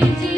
Crazy.